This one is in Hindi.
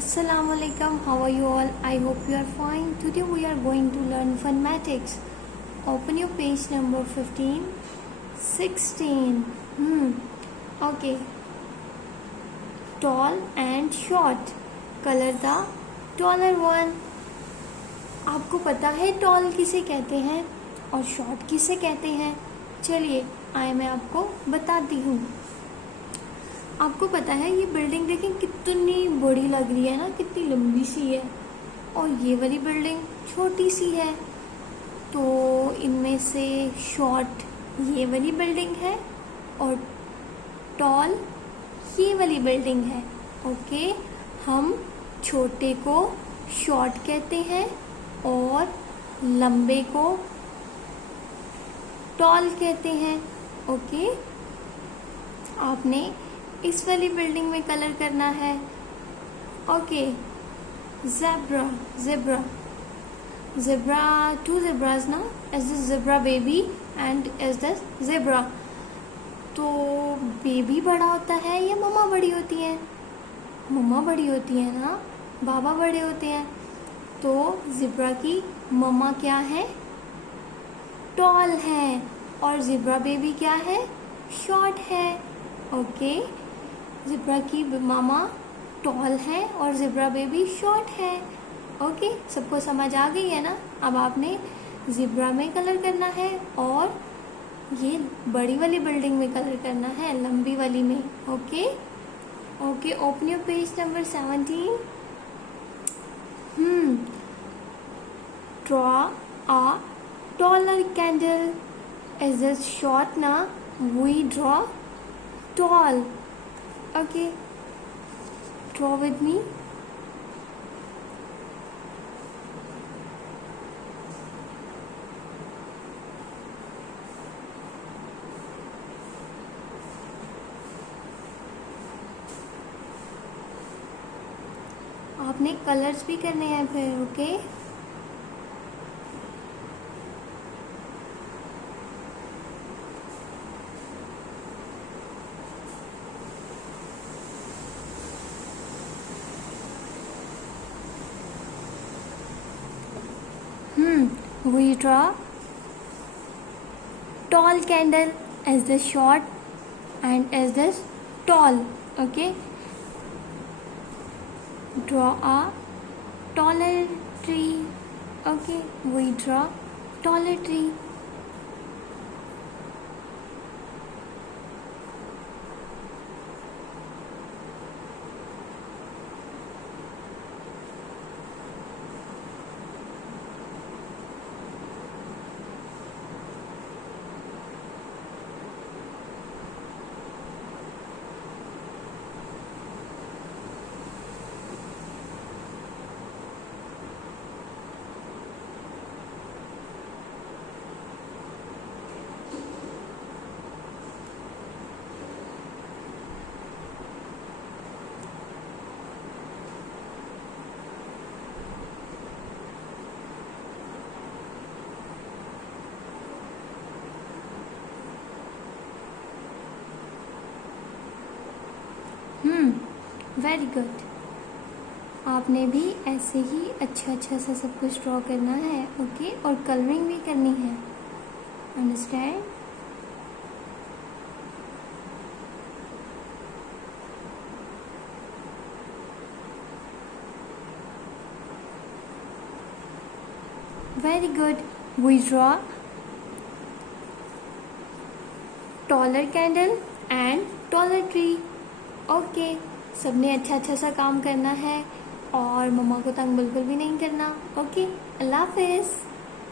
Assalamualaikum, how are you all? I hope you are fine. Today we are going to learn phonetics. Open your page number 15, 16. Okay. Tall and short. Color the taller one. आपको पता है टॉल किसे कहते हैं और शॉर्ट किसे कहते हैं? चलिए मैं आपको बताती हूँ. आपको पता है ये बिल्डिंग देखें कितनी बड़ी लग रही है ना, कितनी लंबी सी है, और ये वाली बिल्डिंग छोटी सी है. तो इनमें से शॉर्ट ये वाली बिल्डिंग है और टॉल ये वाली बिल्डिंग है. ओके, हम छोटे को शॉर्ट कहते हैं और लंबे को टॉल कहते हैं. ओके, आपने इस वाली बिल्डिंग में कलर करना है. Okay, zebra zebra zebra, two zebras ना, as the zebra baby and as the zebra. तो बेबी बड़ा होता है या मम्मा बड़ी होती है? मम्मा बड़ी होती है ना, बाबा बड़े होते हैं. तो ज़ेब्रा की मम्मा क्या है? टॉल है. और ज़ेब्रा बेबी क्या है? शॉर्ट है. ओके, ज़ेब्रा की मामा टॉल है और ज़ेब्रा बेबी शॉर्ट है. ओके, सबको समझ आ गई है ना? अब आपने ज़ेब्रा में कलर करना है और ये बड़ी वाली बिल्डिंग में कलर करना है, लंबी वाली में. Okay okay, open your page number 17. Draw a taller candle. Is this short na? We draw tall. Okay, draw with me. आपने कलर्स भी करने हैं फिर. Okay, we draw tall candle as the short and as the tall. Okay, draw a taller tree. Okay, we draw taller tree. Very good. आपने भी ऐसे ही अच्छा सा सब कुछ ड्रॉ करना है. ओके, और कलरिंग भी करनी है. Understand? Very good. We draw taller candle and taller tree. Okay, सबने अच्छा सा काम करना है और मम्मा को तंग बिल्कुल भी नहीं करना. ओके, अल्लाह हाफिज़.